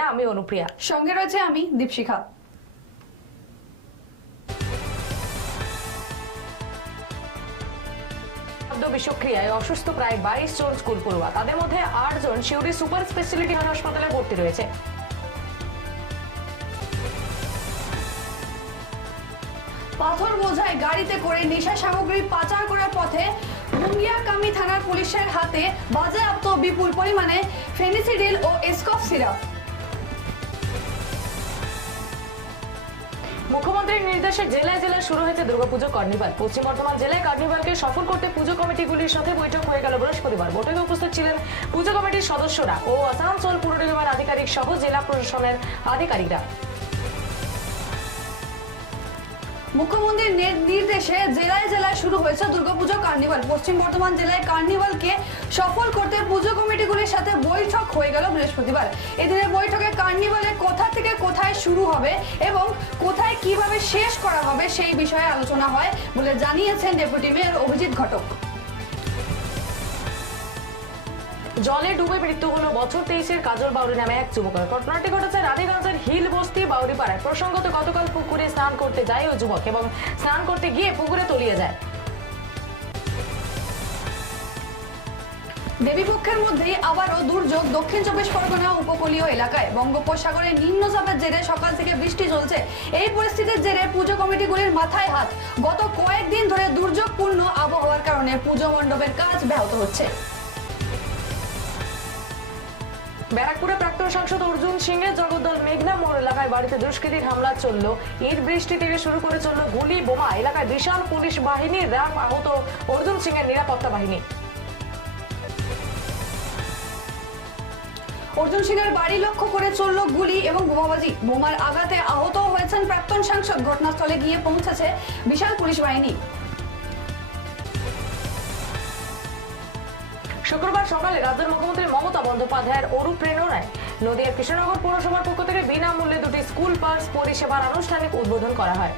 নিয়ে আমি অনুপ্রিয়া। সঙ্গে রয়েছে আমি দীপশিখা। বিষক্রিয়ায় অসুস্থ প্রায় বাইশ জন স্কুল পড়ুয়া। তাদের মধ্যে আট জন শিউরি সুপার স্পেশালিটি হাসপাতালে ভর্তি রয়েছে। পাথর বোঝায় গাড়িতে করে নেশা সামগ্রী পাচার করার পথে মুঙ্গিয়াকামি থানার পুলিশের হাতে বাজেয়াপ্ত বিপুল পরিমাণে ফেনিসিডিল ও এসকফ সিরাপ। মুখ্যমন্ত্রীর নির্দেশে জেলায় জেলায় শুরু হয়েছে দুর্গাপুজো, কার্নিভাল। পশ্চিম বর্ধমান জেলায় কার্নিভালকে সফল করতে পুজো কমিটিগুলির সাথে বৈঠক হয়ে গেল বৃহস্পতিবার। বৈঠকে উপস্থিত ছিলেন পুজো কমিটির সদস্যরা ও আসানসোল পুর নিগমের আধিকারিক সহ জেলা প্রশাসনের আধিকারিকরা। মুখ্যমন্ত্রীর নির্দেশে জেলায় জেলায় শুরু হয়েছে দুর্গাপুজো, কার্নিভাল। পশ্চিম বর্ধমান জেলায় কার্নিভালকে সফল করতে পুজো কমিটিগুলির সাথে বৈঠক হয়ে গেল বৃহস্পতিবার। এদিনের বৈঠকে কার্নিভালে কোথা থেকে কোথায় শুরু হবে এবং কোথায় কীভাবে শেষ করা হবে সেই বিষয়ে আলোচনা হয় বলে জানিয়েছেন ডেপুটি মেয়র অভিজিৎ ঘটক। জলে ডুবে মৃত্যু হলো বছর তেইশের কাজল বাউরি নামে এক যুবকের। ঘটনাটি ঘটেছে রানীগঞ্জের হিল বস্তি বাউরি পাড়ায় প্রসঙ্গত গতকাল পুকুরে স্নান করতে যায় ওই যুবক এবং স্নান করতে গিয়ে পুকুরে তলিয়ে যায়। দেবীপক্ষের মধ্যেই আবারও দুর্যোগ দক্ষিণ চব্বিশ পরগনা উপকূলীয় এলাকায়। বঙ্গোপসাগরে নিম্নচাপের জেরে সকাল থেকে বৃষ্টি চলছে। এই পরিস্থিতির জেরে পুজো কমিটিগুলির মাথায় হাত। গত কয়েকদিন ধরে দুর্যোগপূর্ণ আবহাওয়ার কারণে পুজো মণ্ডপের কাজ ব্যাহত হচ্ছে। ব্যারাকপুরে প্রাক্তন সাংসদ অর্জুন সিং এর জগদ্দল মেঘনা মোড় এলাকায় বাড়িতে দুষ্কৃতীর হামলা চলল। ইট বৃষ্টি থেকে শুরু করে চলল গুলি বোমা। এলাকায় বিশাল পুলিশ বাহিনী, র্যাব আহত অর্জুন সিং এর নিরাপত্তা বাহিনী। অর্জুন সিংয়ের বাড়ি লক্ষ্য করে চলল গুলি এবং বোমাবাজি। বোমার আঘাতে আহত হয়েছেন প্রাক্তন সাংসদ, ঘটনাস্থলে গিয়ে পৌঁছেছে বিশাল পুলিশ বাহিনী। শুক্রবার সকালে রাজ্যের মুখ্যমন্ত্রী মমতা বন্দ্যোপাধ্যায়ের অনুপ্রেরণায় নদিয়ার কৃষ্ণনগর পৌরসভার পক্ষ থেকে বিনামূল্যে দুটি স্কুল পাস পরিষেবার আনুষ্ঠানিক উদ্বোধন করা হয়।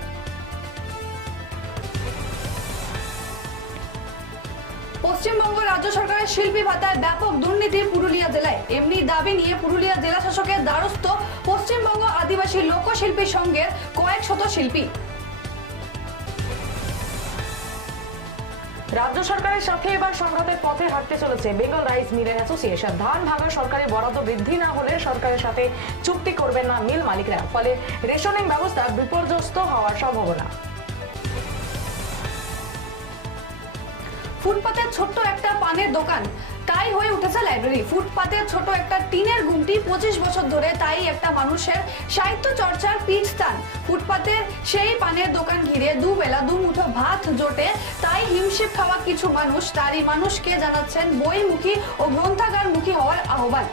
পশ্চিমবঙ্গ রাজ্য সরকারের শিল্পী ভাতায় ব্যাপক দুর্নীতি পুরুলিয়া জেলায়। এমনি দাবি নিয়ে পুরুলিয়া জেলা শাসকের দ্বারস্থ পশ্চিমবঙ্গ আদিবাসী লোকশিল্পী সংঘের কয়েক শত শিল্পী। রাজ্য সরকারের সাথে এবার সংঘাতের পথে হাঁটতে চলেছে বেঙ্গল রাইস মিলের অ্যাসোসিয়েশন। ধান ভাঙা সরকারের বরাদ্দ বৃদ্ধি না হলে সরকারের সাথে চুক্তি করবেন না মিল মালিকরা, ফলে রেশনিং ব্যবস্থা বিপর্যস্ত হওয়ার সম্ভাবনা। ফুটপাতের ছোট্ট একটা পানের দোকান। তাই হয়ে উঠেছে লাইব্রেরি ফুটপাতের ছোট একটা টিনের গুমটি পঁচিশ বছর ধরে তাই একটা মানুষের সাহিত্য চর্চার পিঠ স্থান। ফুটপাতের সেই পানের দোকান ঘিরে দুবেলা দুমুঠো ভাত জোটে, তাই হিমশিম খাওয়া কিছু মানুষ, তারই মানুষকে জানাচ্ছেন বইমুখী ও গ্রন্থাগারমুখী হওয়ার আহ্বান।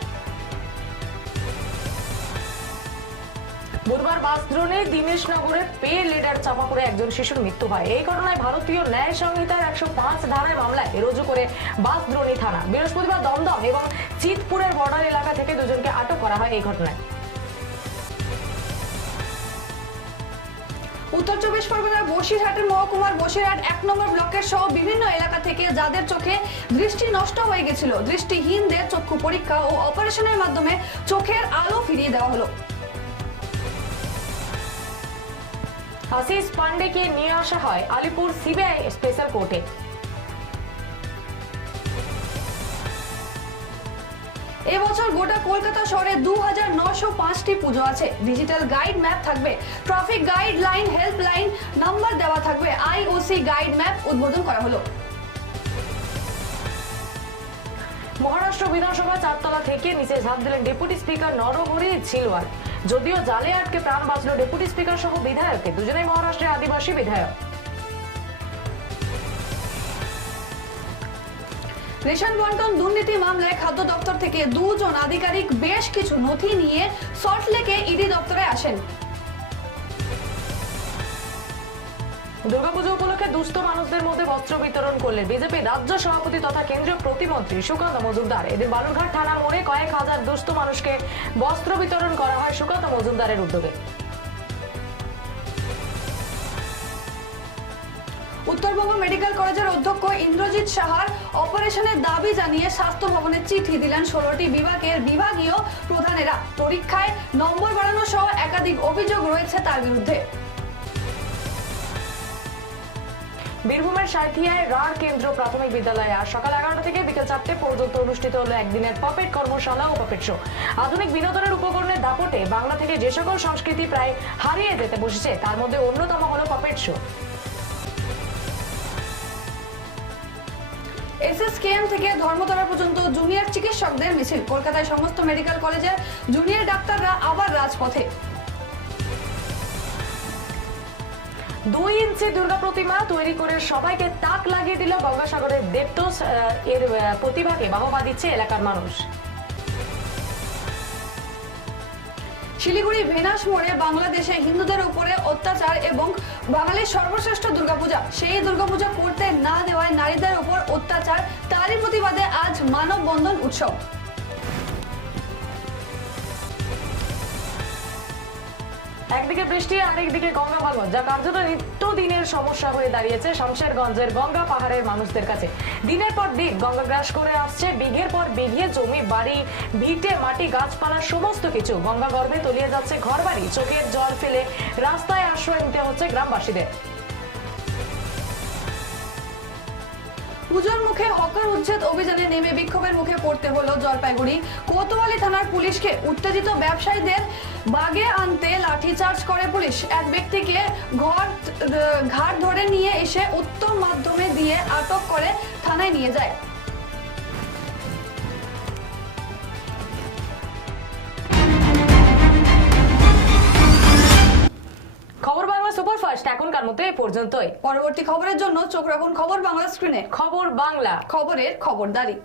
বুধবার বাস দ্রোণে দিনেশনগরে পে লিডার চাপা পড়ে একজন শিশুর মৃত্যু হয়। এই ঘটনায় ভারতীয় ন্যায় সংহিতার একশো পাঁচ ধারায় মামলায় রুজু করে বাস দ্রোণী থানা। বৃহস্পতিবার দমদম এবং চিতপুরের বর্ডার এলাকা থেকে দুজনকে আটক করা হয় এই ঘটনায়। উত্তর চব্বিশ পরগনার বসিরহাটের মহকুমার বসিরহাট এক নম্বর ব্লকের সহ বিভিন্ন এলাকা থেকে যাদের চোখে দৃষ্টি নষ্ট হয়ে গেছিল, দৃষ্টিহীনদের চক্ষু পরীক্ষা ও অপারেশনের মাধ্যমে চোখের আলো ফিরিয়ে দেওয়া হলো। আশিস পান্ডেকে নিয়ে আসা হয় আলিপুর সিবিআই স্পেশাল কোর্টে। এবছর গোটা কলকাতা শহরে দু হাজার নশো পাঁচটি পুজো আছে। ডিজিটাল গাইড ম্যাপ থাকবে traffic guide line helpline number দেওয়া থাকবে। আইওসি গাইড ম্যাপ উদ্বোধন করা হলো। মহারাষ্ট্র বিধানসভা চারতলা থেকে নিচে ঝাঁপ দিলেন ডেপুটি স্পিকার নরহরি ঝিলওয়ার যদিও জালে আটকে প্রাণ বাঁচল ডেপুটি স্পিকার সহ বিধায়ককে, দুজনেই মহারাষ্ট্রের আদিবাসী বিধায়ক। রেশন বন্টন, দুর্নীতি মামলায় খাদ্য দপ্তর থেকে দুজন আধিকারিক বেশ কিছু নথি নিয়ে সল্টলেকে ইডি দপ্তরে আসেন। দুর্গাপুজো উপলক্ষে দুস্থ মানুষদের মধ্যে বস্ত্র বিতরণ করলেন বিজেপি রাজ্য সভাপতি তথা কেন্দ্রীয় প্রতিমন্ত্রী সুকান্ত মজুমদার। এদিন বালুরঘাট থানা মোড়ে কয়েক হাজার দুস্থ মানুষকে বস্ত্র বিতরণ করা হয় সুকান্ত মজুমদারের উদ্যোগে। উত্তরবঙ্গ মেডিকেল কলেজের অধ্যক্ষ ইন্দ্রজিৎ সাহার অপারেশনের দাবি জানিয়ে স্বাস্থ্য ভবনে চিঠি দিলেন ষোলোটি বিভাগের বিভাগীয় প্রধানেরা। পরীক্ষায় নম্বর বাড়ানো সহ একাধিক অভিযোগ রয়েছে তার বিরুদ্ধে। বীরভূমের সাঁথিয়ায় রাঢ় কেন্দ্র প্রাথমিক বিদ্যালয়ে আজ সকাল এগারোটা থেকে বিকেল চারটে পর্যন্ত অনুষ্ঠিত হলো একদিনের পপেট কর্মশালা ও পপেট শো আধুনিক বিনোদনের উপকরণের দাপটে বাংলা থেকে যে সকল সংস্কৃতি প্রায় হারিয়ে যেতে বসেছে, তার মধ্যে অন্যতম হলো পপেট শো এসএসকেএম থেকে ধর্মতলা পর্যন্ত জুনিয়র চিকিৎসকদের মিছিল। কলকাতায় সমস্ত মেডিকেল কলেজের জুনিয়র ডাক্তাররা আবার রাজপথে। দুই ইঞ্চি দুর্গা প্রতিমা তৈরি করে সবাইকে তাক লাগিয়ে দিল গঙ্গাসাগরের দেবতোষ এর প্রতিভাকে বাহবা দিচ্ছে এলাকার মানুষ। শিলিগুড়ি ভেনাস মোড়ে বাংলাদেশে হিন্দুদের উপরে অত্যাচার এবং বাঙালির সর্বশ্রেষ্ঠ দুর্গাপূজা। সেই দুর্গাপূজা করতে না দেওয়ায় নারীদের উপর অত্যাচার। তারই প্রতিবাদে আজ মানববন্ধন উৎসব। একদিকে বৃষ্টি আরেকদিকে গঙ্গা ভাঙন যা কার্যত নিত্যদিনের সমস্যা হয়ে দাঁড়িয়েছে শমশেরগঞ্জের গঙ্গা পাহাড়ের মানুষদের কাছে। দিনের পর দিন গঙ্গা গ্রাস করে আসছে, বিঘের পর বিঘে জমি, বাড়ি, ভিটে, মাটি, গাছপালা, সমস্ত কিছু। গঙ্গা গর্ভে তলিয়ে যাচ্ছে ঘর বাড়ি চোখের জল ফেলে রাস্তায় আশ্রয় নিতে হচ্ছে গ্রামবাসীদের। পুজোর মুখে হকার উচ্ছেদ অভিযানে নেমে বিক্ষোভের মুখে পড়তে হলো জলপাইগুড়ি। কোতোয়ালি থানার পুলিশকে উত্তেজিত ব্যবসায়ীদের বাগে আনতে লাঠিচার্জ করে পুলিশ। এক ব্যক্তিকে ঘর ঘাট ধরে নিয়ে এসে উত্তম মাধ্যমে দিয়ে আটক করে থানায় নিয়ে যায়। সুপারফাস্ট এখনকার মতো এই পর্যন্তই। পরবর্তী খবরের জন্য চোখ রাখুন খবর বাংলা স্ক্রিনে। খবর বাংলা। খবরের খবরদারি।